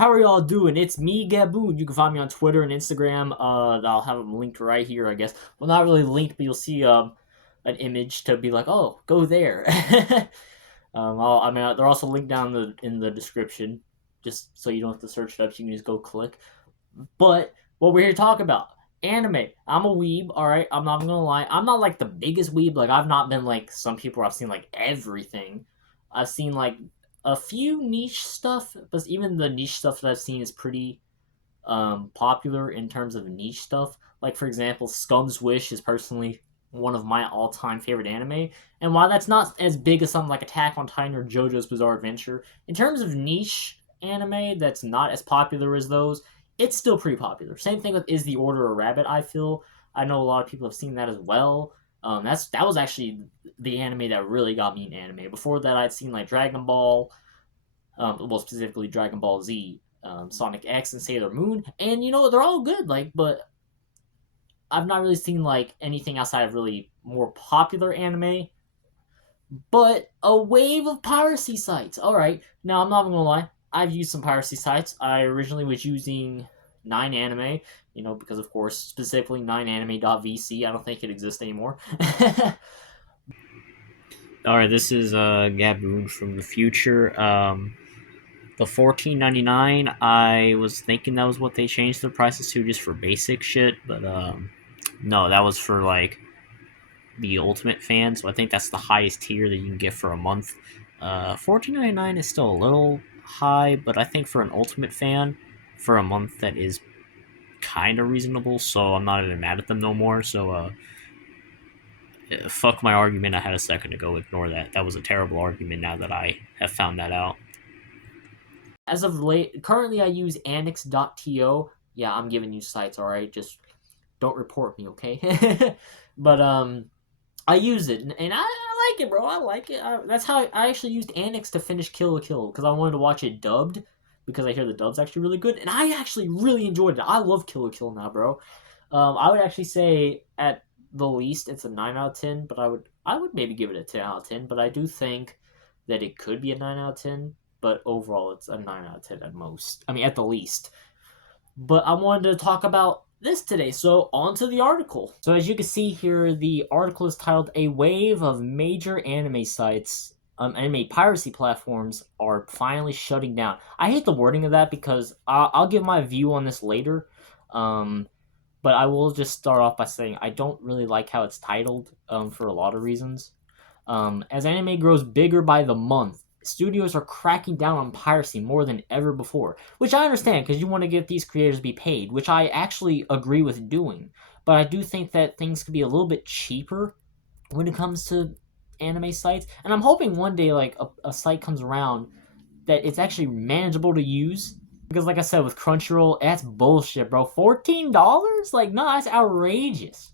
How are y'all doing? It's me, Gaboon. You can find me on Twitter and Instagram. I'll have them linked right here, I guess. Well, not really linked, but you'll see an image to be like, oh, go there. They're also linked down in the description, just so you don't have to search it up. So you can just go click. But what we're here to talk about, anime. I'm a weeb, all right. I'm not gonna lie. I'm not like the biggest weeb. Like I've not been like some people. I've seen like everything. I've seen like a few niche stuff, but even the niche stuff that I've seen is pretty popular in terms of niche stuff. Like for example, Scum's Wish is personally one of my all-time favorite anime. And while that's not as big as something like Attack on Titan or JoJo's Bizarre Adventure, in terms of niche anime that's not as popular as those, it's still pretty popular. Same thing with Is the Order a Rabbit, I feel. I know a lot of people have seen that as well. That was actually the anime that really got me in anime. Before that, I'd seen like Dragon Ball, well, specifically Dragon Ball Z, Sonic X, and Sailor Moon, and they're all good. Like, but I've not really seen like anything outside of really more popular anime. But a wave of piracy sites. All right, now I'm not gonna lie. I've used some piracy sites. I originally was using 9anime, because of course, specifically 9anime.vc. I don't think it exists anymore. All right, this is Gaboon from the future. The 14.99, I was thinking that was what they changed the prices to just for basic shit, but no, that was for like the ultimate fan. So I think that's the highest tier that you can get for a month. 14.99 is still a little high, but I think for an ultimate fan, for a month that is kind of reasonable. So I'm not even mad at them no more. So fuck my argument I had a second ago. Ignore that. That was a terrible argument. Now that I have found that out. As of late, currently I use annex.to. Yeah, I'm giving you sites, all right? Just don't report me, okay? But I use it, and I like it, bro. I like it. That's how I actually used Annex to finish Kill la Kill, because I wanted to watch it dubbed, because I hear the dub's actually really good, and I actually really enjoyed it. I love Kill la Kill now, bro. I would actually say at the least it's a 9 out of 10, but I would maybe give it a 10 out of 10, but I do think that it could be a 9 out of 10, but overall it's a 9 out of 10 at most. I mean, at the least. But I wanted to talk about this today, so on to the article. So as you can see here, the article is titled "A Wave of Major Anime Sites, Anime Piracy Platforms Are Finally Shutting Down." I hate the wording of that because I'll give my view on this later, but I will just start off by saying I don't really like how it's titled for a lot of reasons. As anime grows bigger by the month, studios are cracking down on piracy more than ever before, which I understand because you want to get these creators to be paid, which I actually agree with doing. But I do think that things could be a little bit cheaper when it comes to anime sites, and I'm hoping one day like a site comes around that it's actually manageable to use. Because like I said, with Crunchyroll, that's bullshit, bro. $14? Like, no, that's outrageous.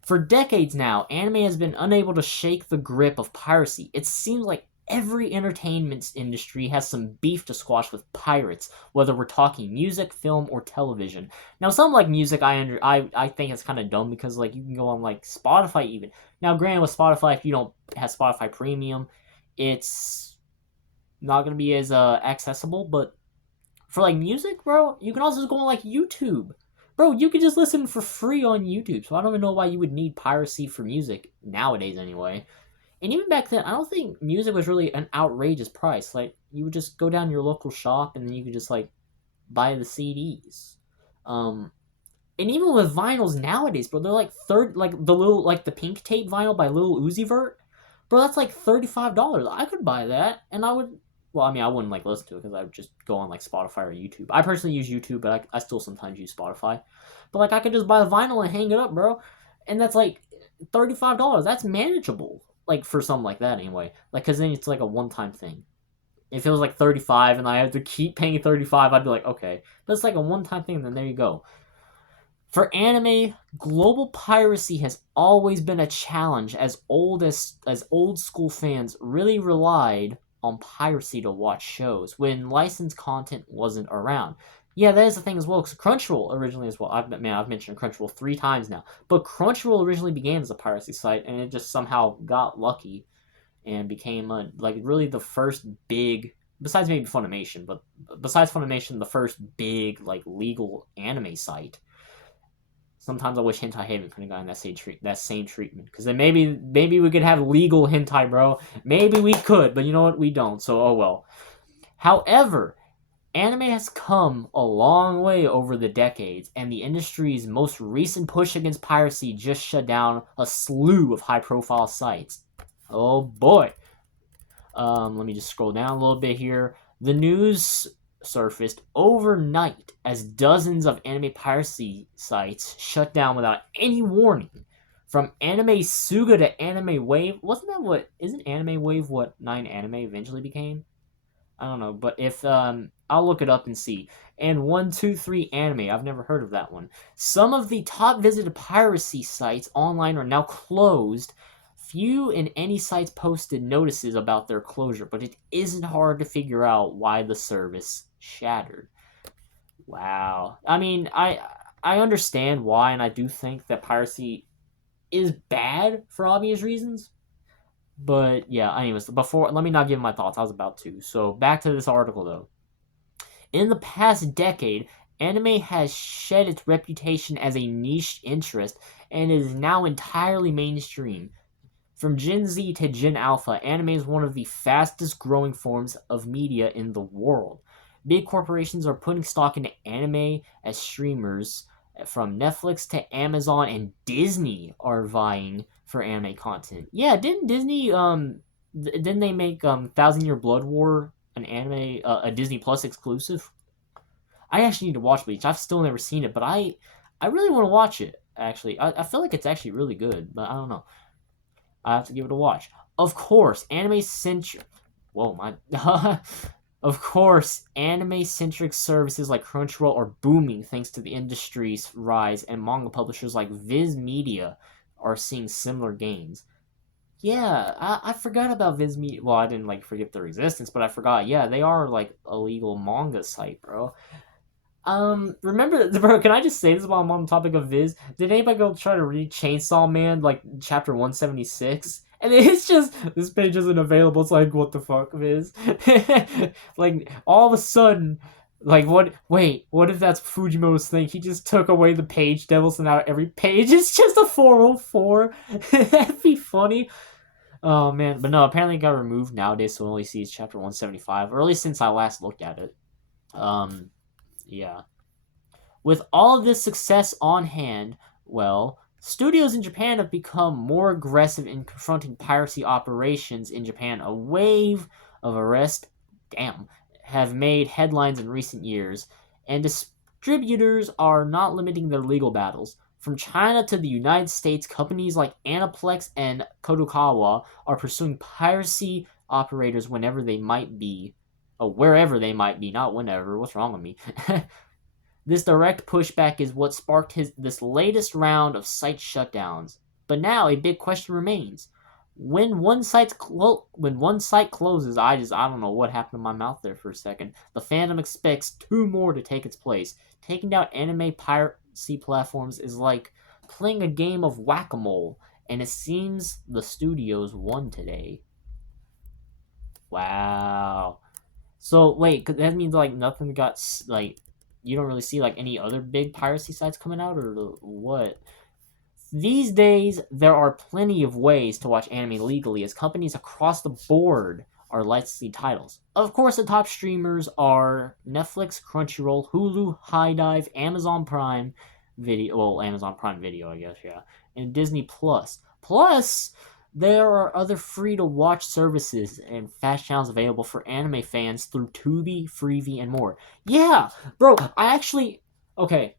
For decades now, anime has been unable to shake the grip of piracy. It seems like every entertainment industry has some beef to squash with pirates, whether we're talking music, film, or television. Now, some like music, I think it's kind of dumb because like you can go on like Spotify even. Now, granted, with Spotify, if you don't have Spotify Premium, it's not gonna be as accessible. But for like music, bro, you can also just go on like YouTube. Bro, you can just listen for free on YouTube. So I don't even know why you would need piracy for music nowadays anyway. And even back then, I don't think music was really an outrageous price. Like, you would just go down to your local shop and then you could just, like, buy the CDs. And even with vinyls nowadays, bro, they're like the pink tape vinyl by Lil Uzi Vert. Bro, that's like $35. I could buy that, and I would, well, I mean, I wouldn't, like, listen to it because I would just go on, like, Spotify or YouTube. I personally use YouTube, but I still sometimes use Spotify. But, like, I could just buy the vinyl and hang it up, bro. And that's, like, $35. That's manageable. Like, for something like that, anyway. Like, because then it's, like, a one-time thing. If it was, like, 35 and I had to keep paying 35, I'd be like, okay. But it's, like, a one-time thing, and then there you go. For anime, global piracy has always been a challenge as old school fans really relied on piracy to watch shows when licensed content wasn't around. Yeah, that is the thing as well, because Crunchyroll originally as well. I've mentioned Crunchyroll 3 times now. But Crunchyroll originally began as a piracy site, and it just somehow got lucky and became really the first big besides maybe Funimation, but besides Funimation, the first big like legal anime site. Sometimes I wish Hentai Haven could have gotten that same treatment, because then maybe we could have legal hentai, bro. Maybe we could, but you know what? We don't. So oh well. However, anime has come a long way over the decades, and the industry's most recent push against piracy just shut down a slew of high-profile sites. Oh boy. Let me just scroll down a little bit here. The news surfaced overnight as dozens of anime piracy sites shut down without any warning. From AnimeSuga to AnimeWave, wasn't that what? Isn't AnimeWave what 9anime eventually became? I don't know, but if I'll look it up and see. And 123 Anime, I've never heard of that one. Some of the top visited piracy sites online are now closed. Few and any sites posted notices about their closure, but it isn't hard to figure out why the service shattered. Wow. I mean, I understand why, and I do think that piracy is bad for obvious reasons. But yeah, anyways, before let me not give my thoughts. I was about to. So back to this article though. In the past decade, anime has shed its reputation as a niche interest and is now entirely mainstream. From Gen Z to Gen Alpha, anime is one of the fastest growing forms of media in the world. Big corporations are putting stock into anime as streamers. From Netflix to Amazon and Disney are vying for anime content. Yeah, didn't Disney didn't they make Thousand Year Blood War an anime a Disney Plus exclusive? I actually need to watch Bleach. I've still never seen it, but I really want to watch it. Actually, I feel like it's actually really good, but I don't know. I have to give it a watch. Of course, anime centric. Whoa, my. Of course, anime centric services like Crunchyroll are booming thanks to the industry's rise, and manga publishers like Viz Media are seeing similar gains. Yeah, I forgot about Viz Media. Well, I didn't like forget their existence, but I forgot. Yeah, they are like a legal manga site, bro. Remember, bro, can I just say this while I'm on the topic of Viz? Did anybody go try to read Chainsaw Man, like, chapter 176? And it's just, this page isn't available. It's like, what the fuck, Viz? Like, all of a sudden, like, what if that's Fujimoto's thing? He just took away the page devils and now every page is just a 404. That'd be funny. Oh, man. But no, apparently it got removed nowadays, so it only sees chapter 175, or at least since I last looked at it. Yeah. With all of this success on hand, well, studios in Japan have become more aggressive in confronting piracy operations in Japan. A wave of arrests, have made headlines in recent years, and distributors are not limiting their legal battles. From China to the United States, companies like Aniplex and Kodokawa are pursuing piracy operators whenever they might be. Oh, wherever they might be, not whenever. What's wrong with me? This direct pushback is what sparked this latest round of site shutdowns. But now a big question remains: when one site closes, I don't know what happened to my mouth there for a second. The fandom expects two more to take its place. Taking down anime piracy platforms is like playing a game of whack-a-mole, and it seems the studios won today. Wow. So wait, cause that means like nothing got like you don't really see like any other big piracy sites coming out or what? These days there are plenty of ways to watch anime legally as companies across the board are licensing titles. Of course, the top streamers are Netflix, Crunchyroll, Hulu, HiDive, Amazon Prime Amazon Prime Video, I guess, yeah, and Disney Plus. Plus, there are other free-to-watch services and fast channels available for anime fans through Tubi, Freevee, and more. Yeah, bro, okay,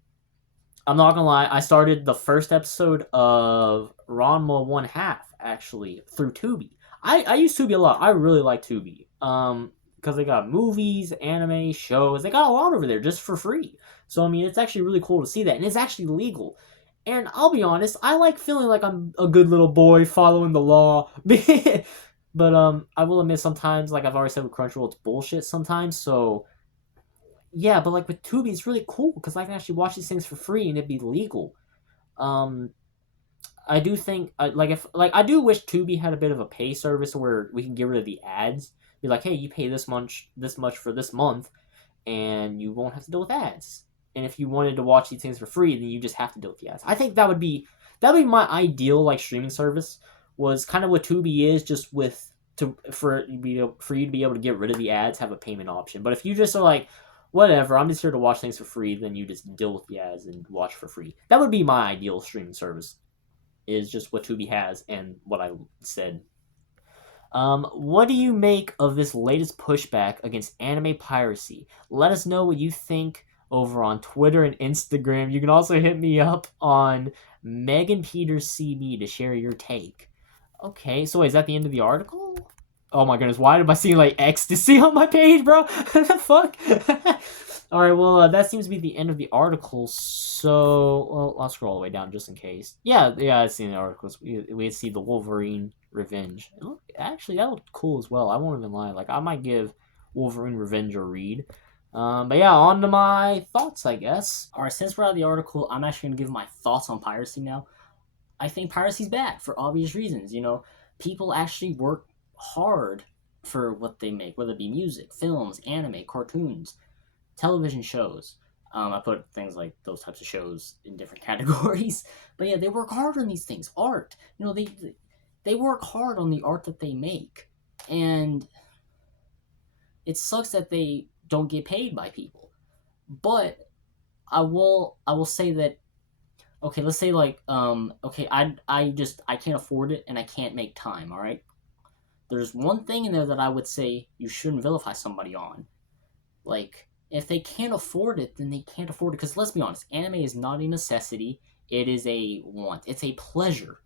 I'm not gonna lie, I started the first episode of Ranma 1 half, actually, through Tubi. I use Tubi a lot. I really like Tubi. Because they got movies, anime, shows. They got a lot over there just for free. So, I mean, it's actually really cool to see that. And it's actually legal. And I'll be honest, I like feeling like I'm a good little boy following the law. But I will admit sometimes, like I've already said with Crunchyroll, it's bullshit sometimes. So yeah, but like with Tubi, it's really cool because I can actually watch these things for free and it'd be legal. Um, I do wish Tubi had a bit of a pay service where we can get rid of the ads Be like, hey, you pay this much for this month, and you won't have to deal with ads. And if you wanted to watch these things for free, then you just have to deal with the ads. I think that would be my ideal like streaming service. Was kind of what Tubi is, just with for you to be able to get rid of the ads, have a payment option. But if you just are like, whatever, I'm just here to watch things for free, then you just deal with the ads and watch for free. That would be my ideal streaming service. Is just what Tubi has and what I said. What do you make of this latest pushback against anime piracy? Let us know what you think over on Twitter and Instagram. You can also hit me up on Megan Peters CB to share your take. Okay, so is that the end of the article? Oh my goodness, why am I seeing like ecstasy on my page, bro? What the fuck? Alright, well, that seems to be the end of the article, so... Well, I'll scroll all the way down just in case. Yeah, I see the articles. We see the Wolverine Revenge. Actually, that looked cool as well. I won't even lie. Like, I might give Wolverine Revenge a read. But yeah, on to my thoughts, I guess. Alright, since we're out of the article, I'm actually going to give my thoughts on piracy now. I think piracy's bad for obvious reasons, you know. People actually work hard for what they make, whether it be music, films, anime, cartoons, television shows. I put things like those types of shows in different categories. But yeah, they work hard on these things. Art. You know, they work hard on the art that they make. And it sucks that they don't get paid by people. But I will say that, okay, let's say like okay, I can't afford it and I can't make time, all right? There's one thing in there that I would say you shouldn't vilify somebody on. Like, if they can't afford it, then they can't afford it. Because let's be honest, anime is not a necessity. It is a want. It's a pleasure.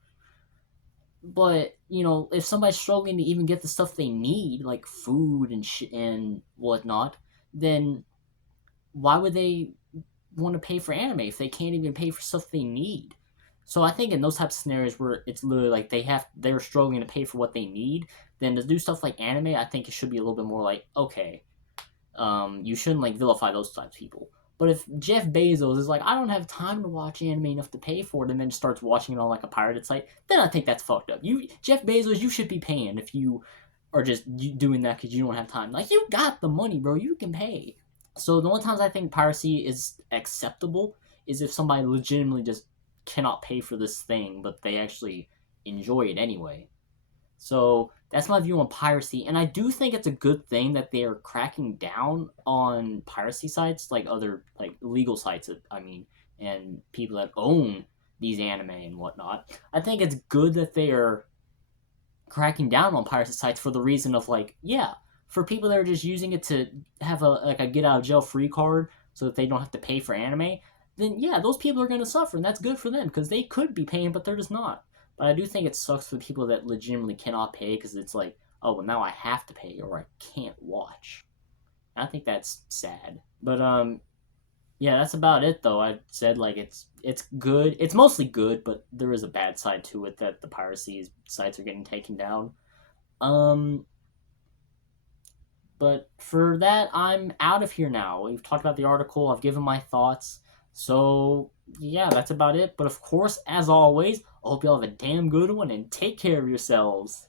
But, you know, if somebody's struggling to even get the stuff they need, like food and whatnot, then why would they want to pay for anime if they can't even pay for stuff they need? So I think in those types of scenarios where it's literally like they're struggling to pay for what they need, then to do stuff like anime, I think it should be a little bit more like, okay, you shouldn't like vilify those types of people. But if Jeff Bezos is like, I don't have time to watch anime enough to pay for it, and then starts watching it on like a pirated site, then I think that's fucked up. Jeff Bezos, you should be paying if you are just doing that because you don't have time. Like, you got the money, bro. You can pay. So the only times I think piracy is acceptable is if somebody legitimately just cannot pay for this thing, but they actually enjoy it anyway. So that's my view on piracy, and I do think it's a good thing that they are cracking down on piracy sites, like other like legal sites, I mean, and people that own these anime and whatnot. I think it's good that they are cracking down on piracy sites for the reason of like, yeah, for people that are just using it to have a get out of jail free card so that they don't have to pay for anime, then yeah, those people are going to suffer, and that's good for them because they could be paying, but they're just not. But I do think it sucks for people that legitimately cannot pay because it's like, oh, well, now I have to pay or I can't watch. I think that's sad. But yeah, that's about it though. I said like it's good. It's mostly good, but there is a bad side to it that the piracy sites are getting taken down. But for that, I'm out of here now. We've talked about the article. I've given my thoughts. So, yeah, that's about it. But of course, as always, I hope you all have a damn good one and take care of yourselves.